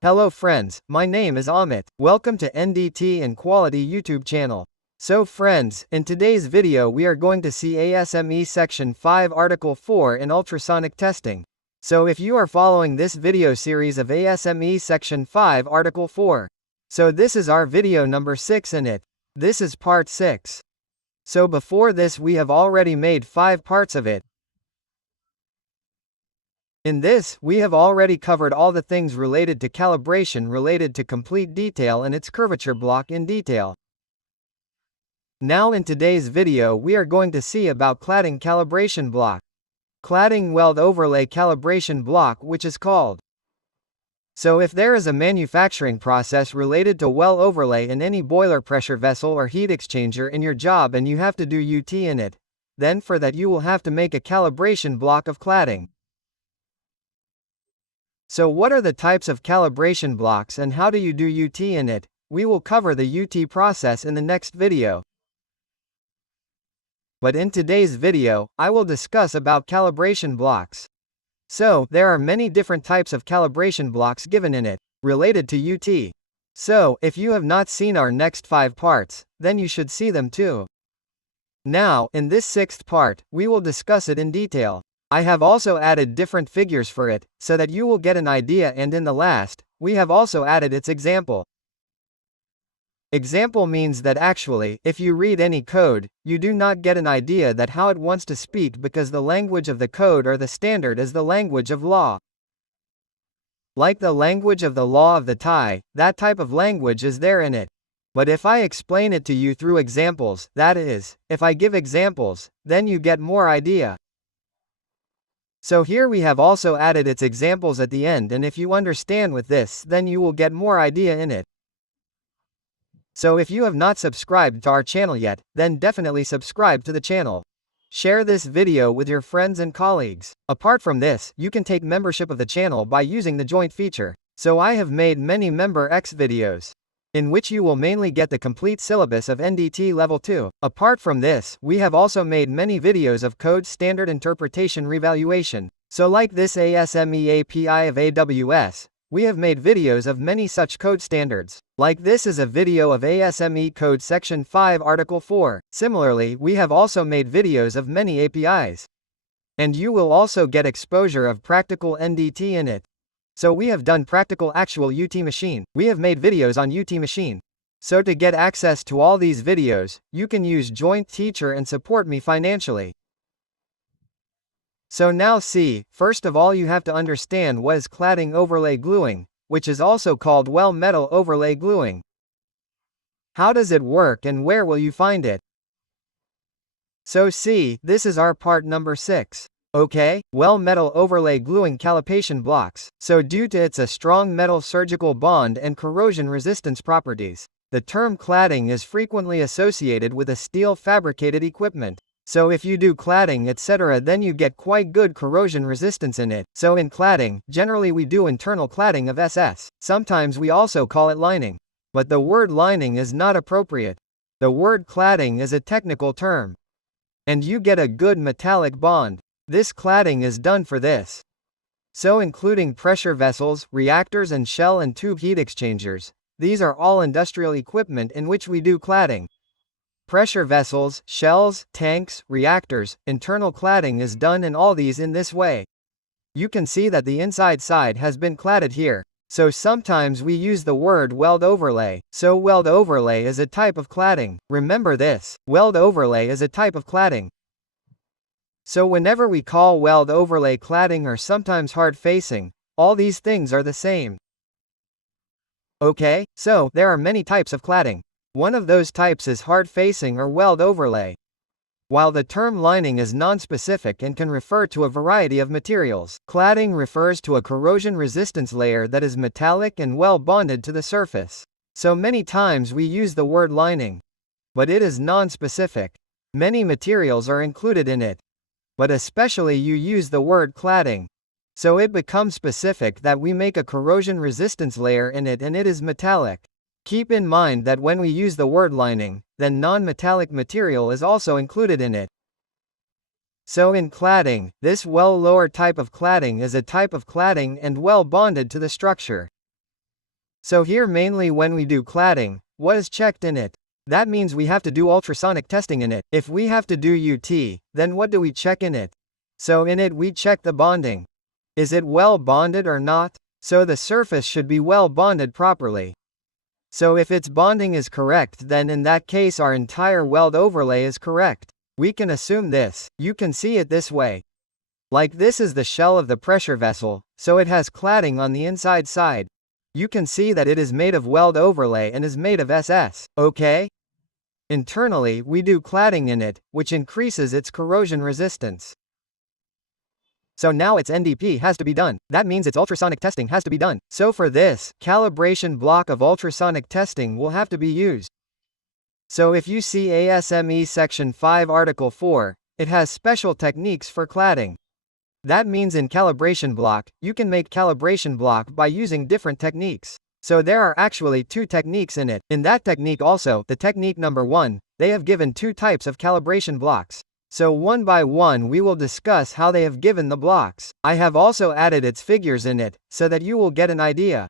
Hello friends, my name is Amit. Welcome to NDT and Quality YouTube channel. So friends, in today's video we are going to see ASME Section 5 Article 4 in ultrasonic testing. So if you are following this video series of ASME Section 5 Article 4, so this is our video number 6 in it. This is part 6. So before this we have already made 5 parts of it. In this, we have already covered all the things related to calibration related to complete detail and its curvature block in detail. Now in today's video we are going to see about cladding calibration block. Cladding weld overlay calibration block which is called. So if there is a manufacturing process related to weld overlay in any boiler pressure vessel or heat exchanger in your job and you have to do UT in it, then for that you will have to make a calibration block of cladding. So what are the types of calibration blocks and how do you do UT in it? We will cover the UT process in the next video. But in today's video, I will discuss about calibration blocks. So, there are many different types of calibration blocks given in it, related to UT. So, if you have not seen our next 5 parts, then you should see them too. Now, in this 6th part, we will discuss it in detail. I have also added different figures for it, so that you will get an idea, and in the last, we have also added its example. Example means that actually, if you read any code, you do not get an idea that how it wants to speak because the language of the code or the standard is the language of law. Like the language of the law of the Thai, that type of language is there in it. But if I explain it to you through examples, that is, if I give examples, then you get more idea. So here we have also added its examples at the end, and if you understand with this, then you will get more idea in it. So if you have not subscribed to our channel yet, then definitely subscribe to the channel. Share this video with your friends and colleagues. Apart from this, you can take membership of the channel by using the joint feature. So I have made many Member X videos, in which you will mainly get the complete syllabus of NDT Level 2. Apart from this, we have also made many videos of code standard interpretation revaluation. So like this ASME API of AWS, we have made videos of many such code standards. Like this is a video of ASME Code Section 5 Article 4. Similarly, we have also made videos of many APIs. And you will also get exposure of practical NDT in it. So we have done practical actual UT machine. We have made videos on UT machine. So to get access to all these videos, you can use Joint Teacher and support me financially. So now see, first of all you have to understand what is cladding overlay gluing, which is also called weld metal overlay gluing. How does it work and where will you find it? So see, this is our part number 6. Okay, weld metal overlay gluing calibration blocks. So due to its a strong metal surgical bond and corrosion resistance properties, the term cladding is frequently associated with a steel fabricated equipment. So if you do cladding etc., then you get quite good corrosion resistance in it. So in cladding, generally we do internal cladding of SS. Sometimes we also call it lining. But the word lining is not appropriate. The word cladding is a technical term. And you get a good metallic bond. This cladding is done for this. So including pressure vessels, reactors and shell and tube heat exchangers. These are all industrial equipment in which we do cladding. Pressure vessels, shells, tanks, reactors, internal cladding is done in all these in this way. You can see that the inside side has been cladded here. So sometimes we use the word weld overlay. So weld overlay is a type of cladding. Remember this, weld overlay is a type of cladding. So whenever we call weld overlay cladding or sometimes hard facing, all these things are the same. Okay, so there are many types of cladding. One of those types is hard facing or weld overlay. While the term lining is non-specific and can refer to a variety of materials, cladding refers to a corrosion resistance layer that is metallic and well bonded to the surface. So many times we use the word lining. But it is non-specific. Many materials are included in it. But especially you use the word cladding. So it becomes specific that we make a corrosion resistance layer in it and it is metallic. Keep in mind that when we use the word lining, then non-metallic material is also included in it. So in cladding, this well lower type of cladding is a type of cladding and well bonded to the structure. So here mainly when we do cladding, what is checked in it? That means we have to do ultrasonic testing in it. If we have to do UT, then what do we check in it? So in it we check the bonding. Is it well bonded or not? So the surface should be well bonded properly. So if its bonding is correct, then in that case our entire weld overlay is correct. We can assume this. You can see it this way. Like this is the shell of the pressure vessel, so it has cladding on the inside side. You can see that it is made of weld overlay and is made of SS, okay? Internally, we do cladding in it, which increases its corrosion resistance. So now its NDP has to be done. That means its ultrasonic testing has to be done. So for this, calibration block of ultrasonic testing will have to be used. So if you see ASME Section 5 Article 4, it has special techniques for cladding. That means in calibration block, you can make calibration block by using different techniques. So there are actually two techniques in it. In that technique also, the technique number 1, they have given two types of calibration blocks. So one by one we will discuss how they have given the blocks. I have also added its figures in it, so that you will get an idea.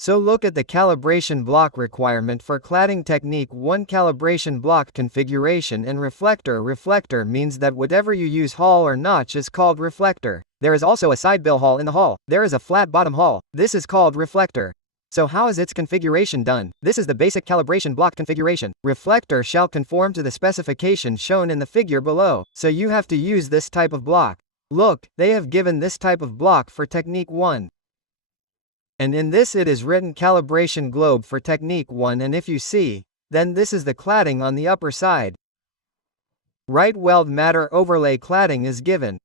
So look at the calibration block requirement for cladding technique 1 calibration block configuration and reflector. Reflector means that whatever you use hall or notch is called reflector. There is also a side bill hall in the hall. There is a flat bottom hall. This is called reflector. So how is its configuration done? This is the basic calibration block configuration. Reflector shall conform to the specification shown in the figure below. So you have to use this type of block. Look, they have given this type of block for technique 1. And in this it is written calibration globe for technique 1, and if you see, then this is the cladding on the upper side. Right weld matter overlay cladding is given.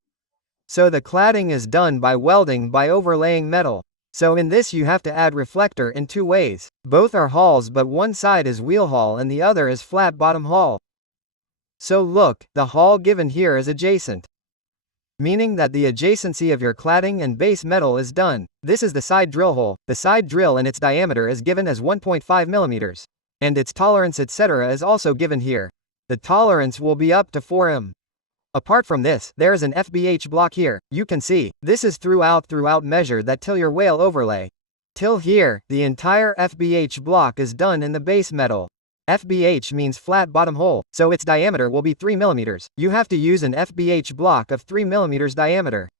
So the cladding is done by welding by overlaying metal. So in this you have to add reflector in two ways. Both are halls, but one side is wheel hall and the other is flat bottom hall. So look, the hall given here is adjacent, meaning that the adjacency of your cladding and base metal is done. This is the side drill hole. The side drill and its diameter is given as 1.5 millimeters. And its tolerance etc. is also given here. The tolerance will be up to 4 m. Apart from this, there is an FBH block here. You can see, this is throughout measure that till your whale overlay. Till here, the entire FBH block is done in the base metal. FBH means flat bottom hole, so its diameter will be 3 mm. You have to use an FBH block of 3 mm diameter.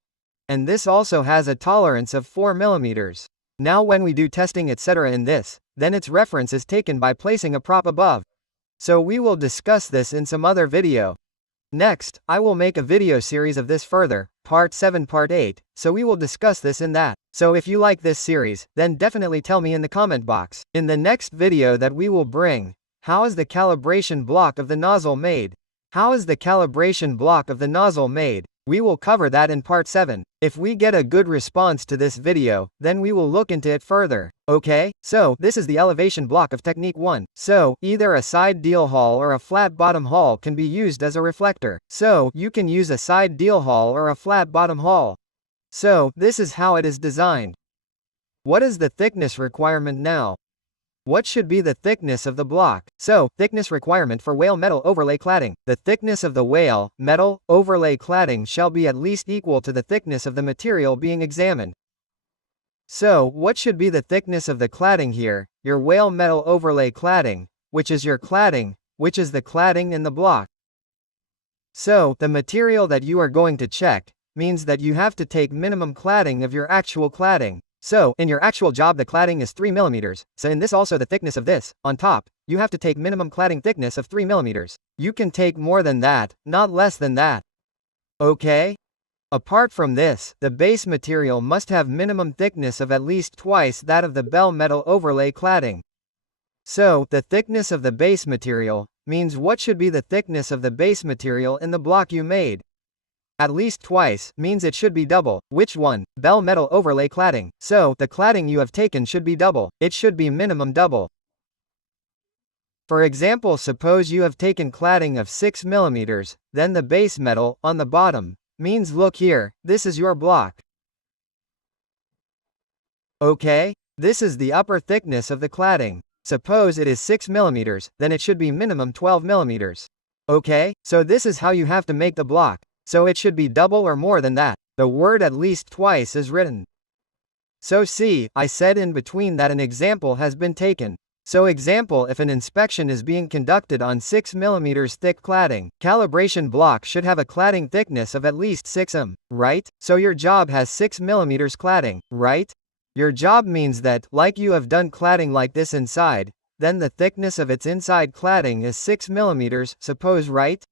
And this also has a tolerance of 4 mm. Now when we do testing etc. in this, then its reference is taken by placing a prop above. So we will discuss this in some other video. Next, I will make a video series of this further, part 7 part 8, so we will discuss this in that. So if you like this series, then definitely tell me in the comment box. In the next video that we will bring, how is the calibration block of the nozzle made? How is the calibration block of the nozzle made? We will cover that in part 7. If we get a good response to this video, then we will look into it further. Okay, so this is the elevation block of technique 1. So, either a side deal hall or a flat bottom hall can be used as a reflector. So, you can use a side deal hall or a flat bottom hall. So, this is how it is designed. What is the thickness requirement now? What should be the thickness of the block? So, thickness requirement for whale metal overlay cladding. The thickness of the whale metal overlay cladding shall be at least equal to the thickness of the material being examined. So, what should be the thickness of the cladding here? Your whale metal overlay cladding, which is your cladding, which is the cladding in the block. So, the material that you are going to check means that you have to take minimum cladding of your actual cladding. So, in your actual job the cladding is 3 mm, so in this also the thickness of this, on top, you have to take minimum cladding thickness of 3 mm. You can take more than that, not less than that. Okay? Apart from this, the base material must have minimum thickness of at least twice that of the bell metal overlay cladding. So, the thickness of the base material means what should be the thickness of the base material in the block you made. At least twice means it should be double. Which one? Bell metal overlay cladding. So, the cladding you have taken should be double. It should be minimum double. For example, suppose you have taken cladding of 6 mm, then the base metal, on the bottom, means look here, this is your block. Okay? This is the upper thickness of the cladding. Suppose it is 6 mm, then it should be minimum 12 mm. Okay? So this is how you have to make the block. So it should be double or more than that. The word at least twice is written. So see, I said in between that an example has been taken. So example, if an inspection is being conducted on 6 mm thick cladding, calibration block should have a cladding thickness of at least 6 mm, right? So your job has 6 mm cladding, right? Your job means that, like you have done cladding like this inside, then the thickness of its inside cladding is 6 mm, suppose, right?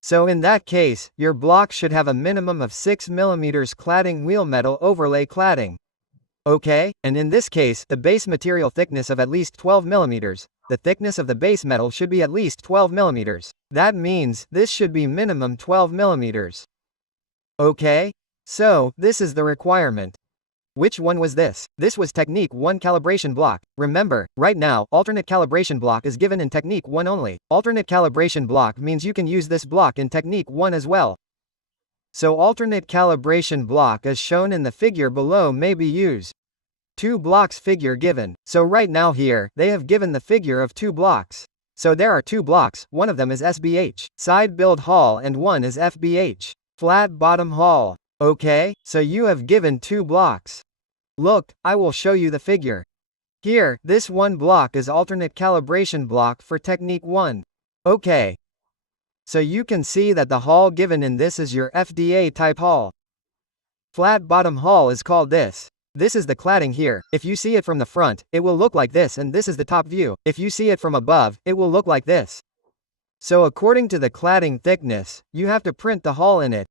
So in that case, your block should have a minimum of 6 mm cladding wheel metal overlay cladding. Okay, and in this case, the base material thickness of at least 12 mm, the thickness of the base metal should be at least 12 mm. That means, this should be minimum 12 mm. Okay? So, this is the requirement. Which one was this? This was Technique 1 calibration block. Remember, right now, alternate calibration block is given in Technique 1 only. Alternate calibration block means you can use this block in Technique 1 as well. So alternate calibration block as shown in the figure below may be used. 2 blocks figure given. So right now here, they have given the figure of 2 blocks. So there are 2 blocks, one of them is SBH, side build hall, and one is FBH, flat bottom hall. Okay, so you have given 2 blocks. Look, I will show you the figure. Here, this one block is alternate calibration block for Technique 1. Okay. So you can see that the hall given in this is your FDA type hall. Flat bottom hall is called this. This is the cladding here. If you see it from the front, it will look like this, and this is the top view. If you see it from above, it will look like this. So according to the cladding thickness, you have to print the hall in it.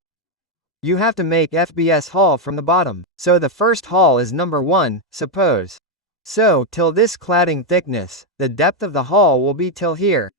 You have to make FBS hall from the bottom. So the first hall is number 1, suppose. So, till this cladding thickness, the depth of the hall will be till here.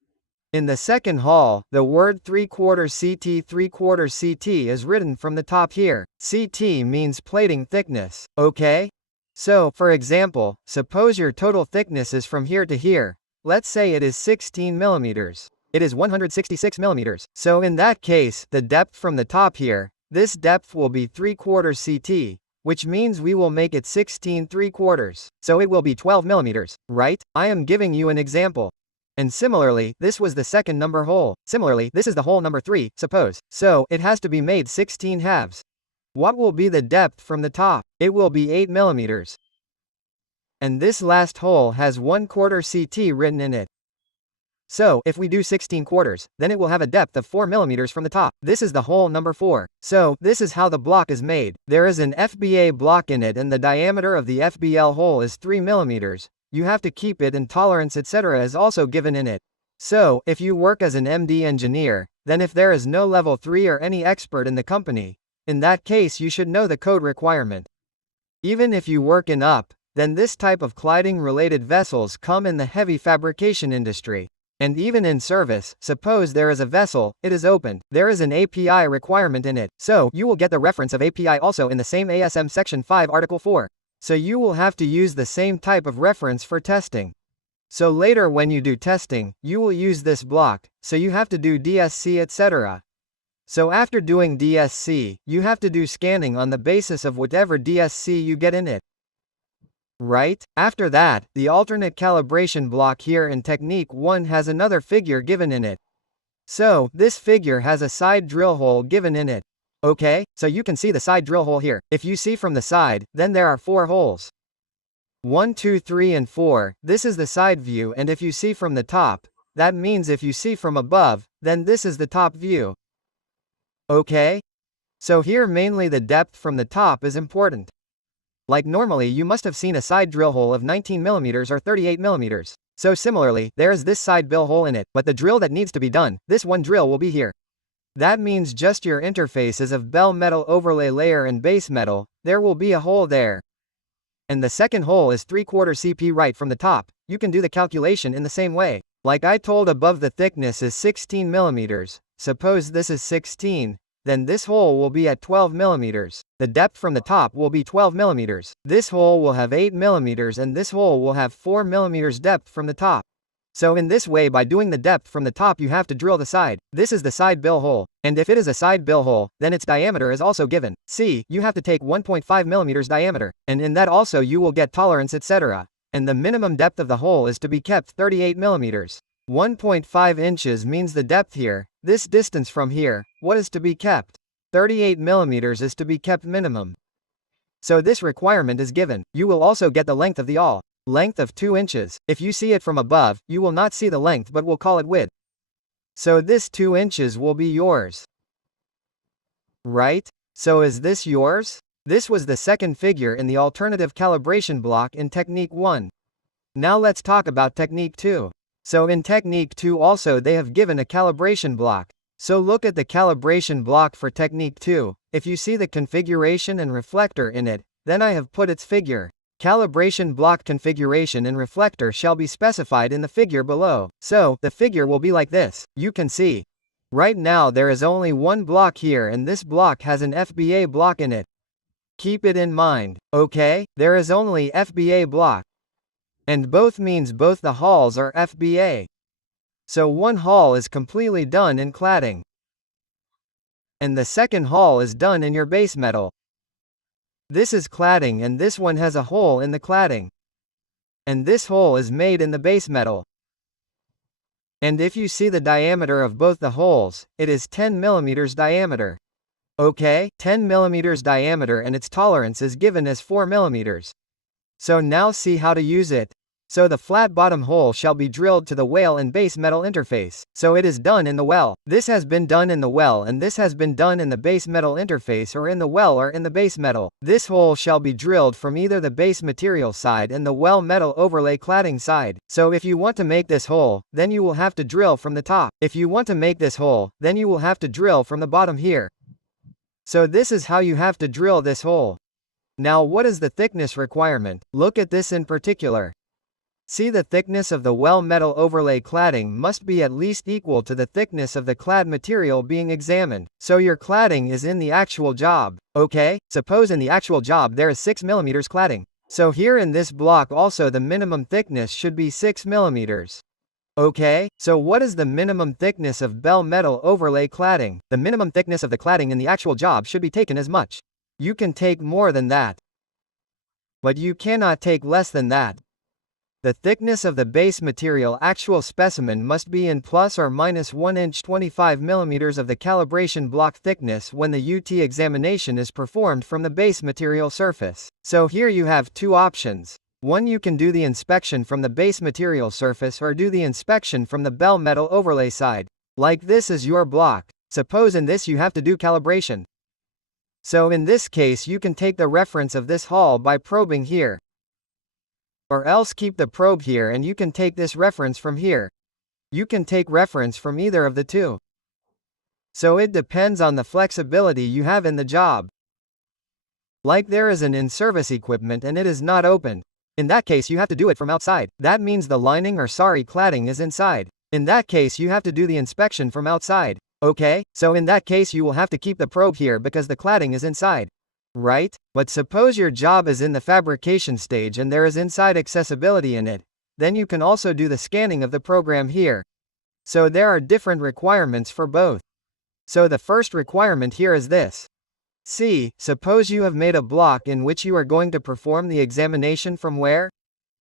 In the second hall, the word 3/4 CT 3/4 CT is written from the top here. CT means plating thickness, okay? So, for example, suppose your total thickness is from here to here. Let's say it is 16 mm. It is 166 mm. So in that case, the depth from the top here, this depth will be 3/4 CT, which means we will make it 16 3/4. So it will be 12 mm, right? I am giving you an example. And similarly, this was the second number hole. Similarly, this is the hole number 3, suppose. So, it has to be made 16 halves. What will be the depth from the top? It will be 8 mm. And this last hole has 1/4 CT written in it. So, if we do 16 quarters, then it will have a depth of 4 mm from the top. This is the hole number 4. So, this is how the block is made. There is an FBA block in it and the diameter of the FBL hole is 3 mm. You have to keep it, and tolerance etc. is also given in it. So, if you work as an MD engineer, then if there is no level 3 or any expert in the company, in that case you should know the code requirement. Even if you work in UP, then this type of cladding related vessels come in the heavy fabrication industry. And even in service, suppose there is a vessel, it is opened, there is an API requirement in it, so you will get the reference of API also in the same ASM Section 5 Article 4. So you will have to use the same type of reference for testing. So later when you do testing, you will use this block, so you have to do DSC etc. So after doing DSC, you have to do scanning on the basis of whatever DSC you get in it. Right? After that, the alternate calibration block here in Technique 1 has another figure given in it. So, this figure has a side drill hole given in it. Okay, so you can see the side drill hole here. If you see from the side, then there are 4 holes. 1, 2, 3 and 4, this is the side view, and if you see from the top, that means if you see from above, then this is the top view. Okay? So here mainly the depth from the top is important. Like normally you must have seen a side drill hole of 19 mm or 38 mm. So similarly, there is this side bill hole in it, but the drill that needs to be done, this one drill will be here. That means just your interfaces of bell metal overlay layer and base metal, there will be a hole there. And the second hole is 3/4 CP right from the top. You can do the calculation in the same way. Like I told above, the thickness is 16 mm. Suppose this is 16, then this hole will be at 12 mm. The depth from the top will be 12 mm. This hole will have 8 mm and this hole will have 4 mm depth from the top. So in this way, by doing the depth from the top, you have to drill the side. This is the side bill hole. And if it is a side bill hole, then its diameter is also given. See, you have to take 1.5 mm diameter. And in that also you will get tolerance etc. And the minimum depth of the hole is to be kept 38 mm. 1.5 inches means the depth here. This distance from here, what is to be kept? 38 mm is to be kept minimum. So this requirement is given. You will also get the length of the awl. Length of 2 inches. If you see it from above, you will not see the length but will call it width. So this 2 inches will be yours. Right? So is this yours? This was the second figure in the alternative calibration block in Technique 1. Now let's talk about Technique 2. So in Technique 2 also they have given a calibration block. So look at the calibration block for Technique 2. If you see the configuration and reflector in it, then I have put its figure. Calibration block configuration and reflector shall be specified in the figure below. So, the figure will be like this. You can see. Right now there is only one block here and this block has an FBA block in it. Keep it in mind, okay? There is only FBA block. And both means both the halls are FBA. So one hall is completely done in cladding. And the second hall is done in your base metal. This is cladding and this one has a hole in the cladding. And this hole is made in the base metal. And if you see the diameter of both the holes, it is 10 mm diameter. Okay, 10 mm diameter and its tolerance is given as 4 mm. So now see how to use it. So the flat bottom hole shall be drilled to the wale and base metal interface. So it is done in the well. This has been done in the well and this has been done in the base metal interface or in the well or in the base metal. This hole shall be drilled from either the base material side and the well metal overlay cladding side. So if you want to make this hole, then you will have to drill from the top. If you want to make this hole, then you will have to drill from the bottom here. So this is how you have to drill this hole. Now what is the thickness requirement? Look at this in particular. See, the thickness of the well metal overlay cladding must be at least equal to the thickness of the clad material being examined. So your cladding is in the actual job. Okay, suppose in the actual job there is 6 mm cladding. So here in this block also the minimum thickness should be 6 mm. Okay, so what is the minimum thickness of bell metal overlay cladding? The minimum thickness of the cladding in the actual job should be taken as much. You can take more than that, but you cannot take less than that. The thickness of the base material actual specimen must be in plus or minus 1 inch 25 mm of the calibration block thickness when the UT examination is performed from the base material surface. So here you have two options. One, you can do the inspection from the base material surface or do the inspection from the bell metal overlay side. Like this is your block. Suppose in this you have to do calibration. So in this case you can take the reference of this hall by probing here. Or else keep the probe here and you can take this reference from here. You can take reference from either of the two. So it depends on the flexibility you have in the job. Like there is an in-service equipment and it is not opened. In that case you have to do it from outside. That means the lining or cladding is inside. In that case you have to do the inspection from outside. Okay, so in that case you will have to keep the probe here because the cladding is inside. Right? But suppose your job is in the fabrication stage and there is inside accessibility in it. Then you can also do the scanning of the program here. So there are different requirements for both. So the first requirement here is this. See, suppose you have made a block in which you are going to perform the examination from where?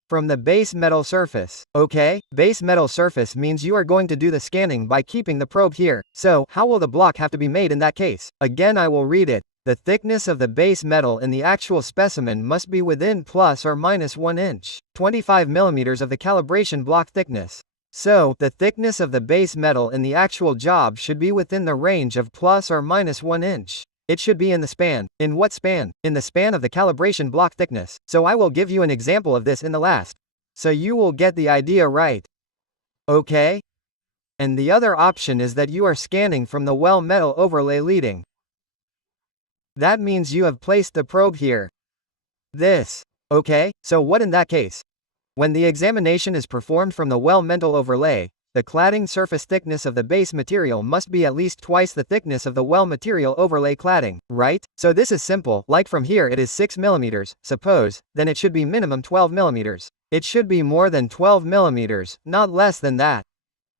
From the base metal surface. Okay, base metal surface means you are going to do the scanning by keeping the probe here. So, how will the block have to be made in that case? Again, I will read it. The thickness of the base metal in the actual specimen must be within plus or minus 1 inch, 25 mm of the calibration block thickness. So, the thickness of the base metal in the actual job should be within the range of plus or minus 1 inch. It should be in the span. In what span? In the span of the calibration block thickness. So I will give you an example of this in the last. So you will get the idea right. Okay? And the other option is that you are scanning from the well metal overlay leading. That means you have placed the probe here. This. Okay, so what in that case? When the examination is performed from the well metal overlay, the cladding surface thickness of the base material must be at least twice the thickness of the well material overlay cladding, right? So this is simple, like from here it is 6 mm, suppose, then it should be minimum 12 mm. It should be more than 12 mm, not less than that.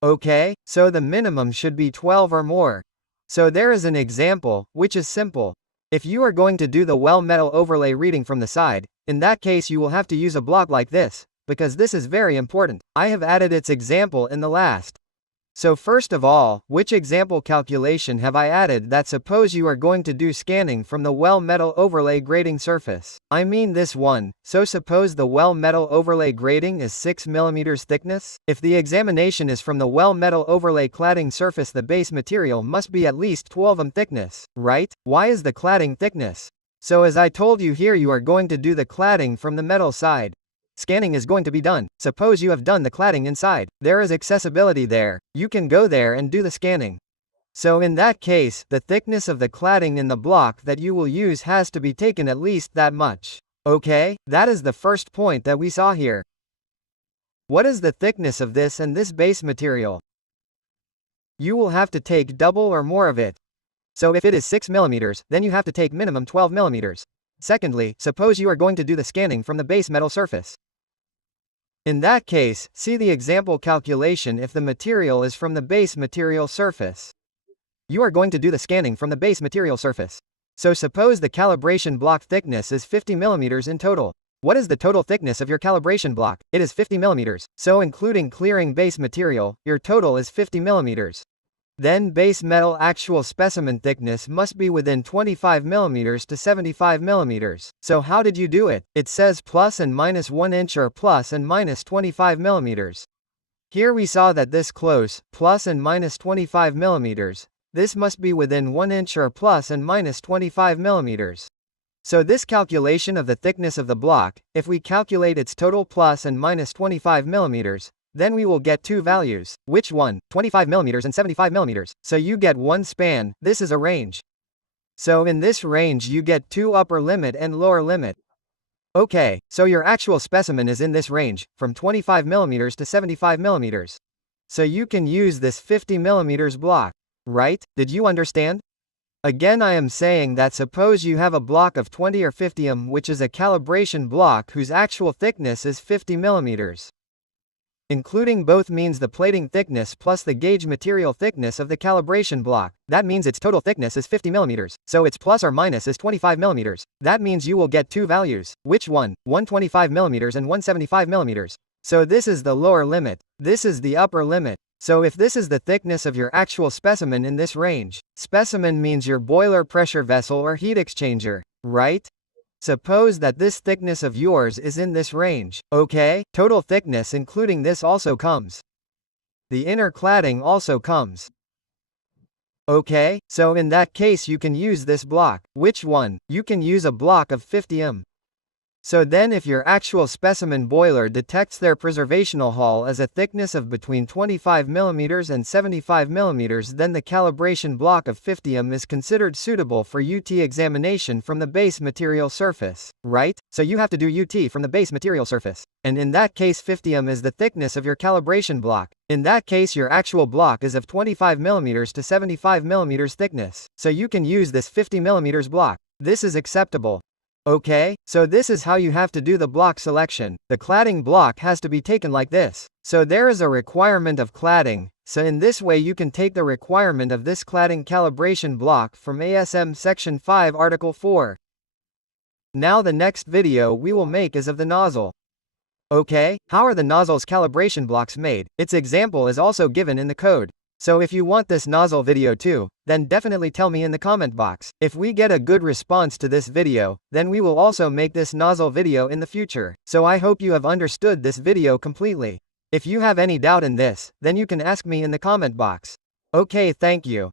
Okay, so the minimum should be 12 or more. So there is an example, which is simple. If you are going to do the well metal overlay reading from the side, in that case you will have to use a block like this, because this is very important. I have added its example in the last. So first of all, which example calculation have I added? That suppose you are going to do scanning from the well metal overlay grading surface. I mean this one. So suppose the well metal overlay grading is 6 mm thickness. If the examination is from the well metal overlay cladding surface, the base material must be at least 12 mm thickness, right? Why is the cladding thickness? So as I told you here, you are going to do the cladding from the metal side. Scanning is going to be done. Suppose you have done the cladding inside. There is accessibility there. You can go there and do the scanning. So in that case, the thickness of the cladding in the block that you will use has to be taken at least that much. Okay, that is the first point that we saw here. What is the thickness of this and this base material? You will have to take double or more of it. So if it is 6 mm, then you have to take minimum 12 mm. Secondly, suppose you are going to do the scanning from the base metal surface. In that case, see the example calculation if the material is from the base material surface. You are going to do the scanning from the base material surface. So suppose the calibration block thickness is 50 mm in total. What is the total thickness of your calibration block? It is 50 mm. So including clearing base material, your total is 50 mm. Then base metal actual specimen thickness must be within 25 mm to 75 mm. So how did you do it? It says plus and minus 1 inch or plus and minus 25 mm. Here we saw that this close, plus and minus 25 mm. This must be within 1 inch or plus and minus 25 mm. So this calculation of the thickness of the block, if we calculate its total plus and minus 25 mm, then we will get two values. Which one? 25 mm and 75 mm. So you get one span. This is a range. So in this range you get two upper limit and lower limit. Okay, so your actual specimen is in this range, from 25 mm to 75 mm. So you can use this 50 mm block. Right? Did you understand? Again, I am saying that suppose you have a block of 20 or 50 mm, which is a calibration block whose actual thickness is 50 mm. Including both means the plating thickness plus the gauge material thickness of the calibration block. That means its total thickness is 50 mm. So its plus or minus is 25 mm. That means you will get two values. Which one? 125 mm and 175 mm. So this is the lower limit. This is the upper limit. So if this is the thickness of your actual specimen in this range, specimen means your boiler pressure vessel or heat exchanger, right? Suppose that this thickness of yours is in this range, okay? Total thickness including this also comes. The inner cladding also comes. Okay, so in that case you can use this block. Which one? You can use a block of 50 mm. So then if your actual specimen boiler detects their preservational hull as a thickness of between 25 mm and 75 mm, then the calibration block of 50 mm is considered suitable for UT examination from the base material surface, right? So you have to do UT from the base material surface. And in that case 50 mm is the thickness of your calibration block. In that case your actual block is of 25 mm to 75 mm thickness. So you can use this 50 mm block. This is acceptable. Okay, so this is how you have to do the block selection. The cladding block has to be taken like this. So there is a requirement of cladding, so in this way you can take the requirement of this cladding calibration block from ASME Section 5 Article 4. Now the next video we will make is of the nozzle. Okay, how are the nozzle's calibration blocks made? Its example is also given in the code. So if you want this nozzle video too, then definitely tell me in the comment box. If we get a good response to this video, then we will also make this nozzle video in the future. So I hope you have understood this video completely. If you have any doubt in this, then you can ask me in the comment box. Okay, thank you.